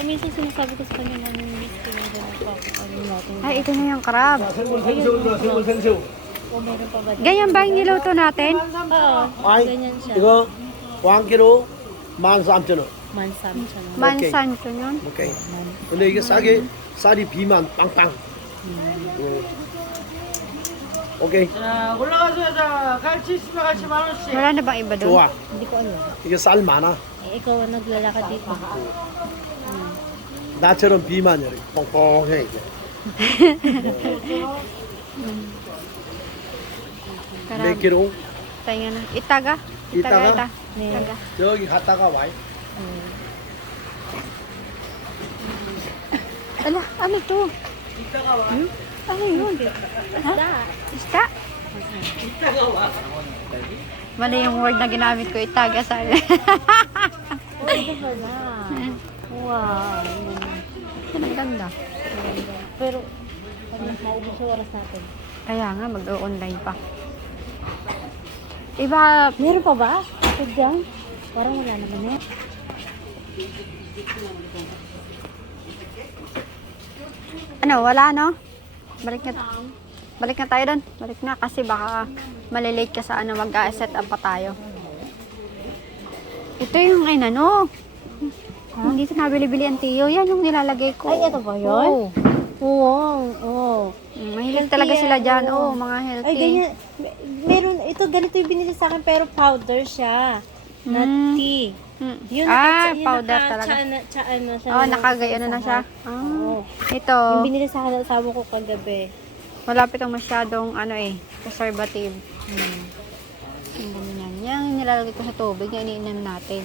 Minsan sinasabi ko sa kanya na yung biscuit na gano'n pa ano natin. Ay, ito na yung crab. 생새우. O meron pa ba? Ganyan ba yung niluto natin? Oo, 아이, ganyan siya. 이거 1kg 13,000원. Mansam siya. Mansan ko yun. 오케이. 근데 이게 싸게 쌀이 비만 빵빵. 오케이. 자, 올라가서 자, 갈치 있으면 갈치 만 원씩. Wala na bang iba doon? 좋아. Hindi ko alam. 이게 쌀 많아. Eh, ikaw ang naglalakad dito. 나처럼 비만이야. 이렇게 뽕뽕해 이게. 몇 Crab. 킬로? Tayo na. Itaga. Itaga? Itaga. 네. Itaga. 저기 갔다가 와. Ala, ano to? Hmm? Ano yun? Isda. Isda? Mali yung word na ginamit ko, itaga sa Oh, ito pala. Wow. Ang ganda. Pero, pag maubos yung oras natin. Kaya nga, mag-online pa. Iba, Meron pa ba? Ito dyan? Parang wala naman eh. ano, wala no? Balik na tayo doon. Balik na kasi baka malilate ka sa ano, mag-set up pa tayo. Ito yung ay ano. Hindi ito nabili-bili ang tiyo. Yan yung nilalagay ko. Ay, ito ba yun? Oo. Wow. Oh. Mahilig Healthy talaga sila yan, dyan. oo. Oo, mga healthy. Ay, ganyan. Meron, ito ganito yung binili sa akin pero powder siya. Na tea. Hmm. Yun, Ah, powder talaga. Ano siya. Oo, nakagayano na siya. Ah, Oo. ito. Yung binili sa akin ng asawa ko kagabi. Wala pa itong masyadong ano preservative. Ang ganyan. Yan, nilalagay ko sa tubig. Yan, iniinom natin.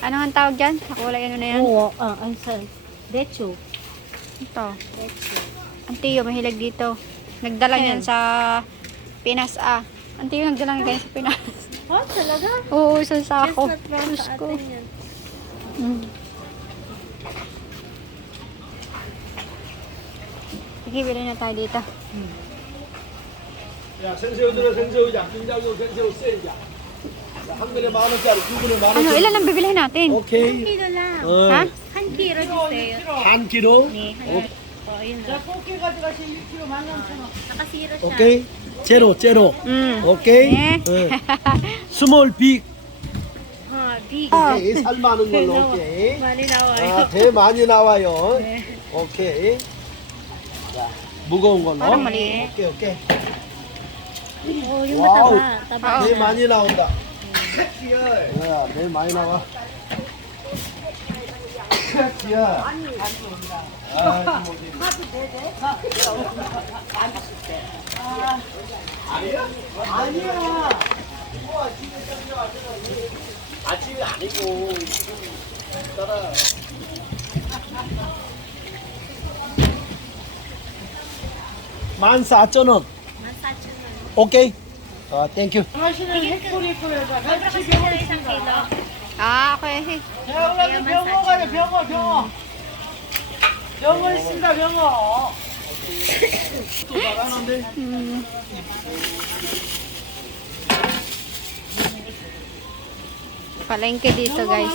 Ano ang tawag dyan? Sa kulay ano na yan? Oo. Ay, sa decho. Ito. Decho. Ang tiyo, mahilig dito. Nagdala niyan sa Pinas Ang tiyo, nagdala niyan sa Pinas. Oh, talaga? Oo, isang sako. Chestnut brown Diyos sa ko. atin yan. Mm. Sige, bilhin na tayo dito. 야, 생새우들은 생새우장, 김장용 생새우 세장. 한 근에 10,000원짜리, 두 근에 Ano, 10,000원. ilan ang bibilihin natin? 오케이. Kilo lang. Ha? 어, 1 kilo 주세요. 한 킬로. 네. Oh, yun 자, lang. 꽃게 가져가시 1kg 13,000원. Nakasira siya. 오케이. 제로. 오케이. 네. 응. 스몰 빅. Big. 오케이. 살 많은 걸로 오케이. Mali na ako. 아, 배 많이 나와요. 오케이. 자, 무거운 걸로. parang maliit. 오케이. Oh, yung 와우. mataba. Taba 배 siya. 많이 나온다. 야, 배 많이 나와. 야. 아, 아니야. 아침이 아니고. 따라. $14,000원. 오케이. 땡큐. 하시는 핵불이 뿌려자. 갈치 Kasi na isang kilo. Okay. 자, 올라서 병어 가자, 병어. 병어 있습니다, 병어. 또 나가는데. Palengke dito, guys.